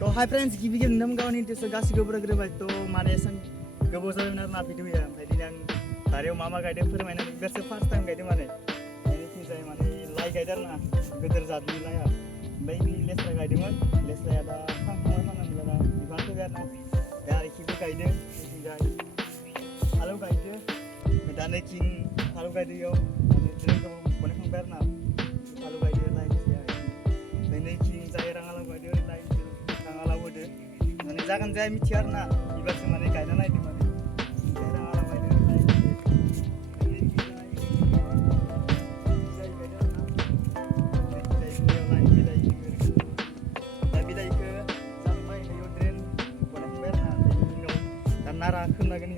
तो hi friends गिबि गिबि नों गावनि इंट्रेस्ट गासिबो ग्रोबाय तो माने एसां गोबाव जाबायमोन आरोना भिडिअया ओमफ्राय दिनै आं बारियाव मा मा गायदों फोरमायनानै बेसो फार्स्ट टाइम गायदों माने बेनिफ्राय माने लाइ गायदों आरोना गोदोर जातनि लाइआ ओमफ्राय बे लेस्रा गायदोंमोन लेस्राया दा फांखांबाय फांनानै दा बिबार फैबाय आरोना दा आरोखिबो गायदों बेनिफ्राय आलु गायदों दा नैथिं आलु गायदों इयाव माने ड्रेन गोबाव बानायखांबाय आरोना आलु गायदों लाइ ओमफ्राय नैथिं जाय राङालाव गायदों लाइ राङालाव होदो माने जागोन जाया मिथिया आरोना बिबारसो माने गायना नायदों माने जाय राङालाव गायदों लाइ नारा खोनागोन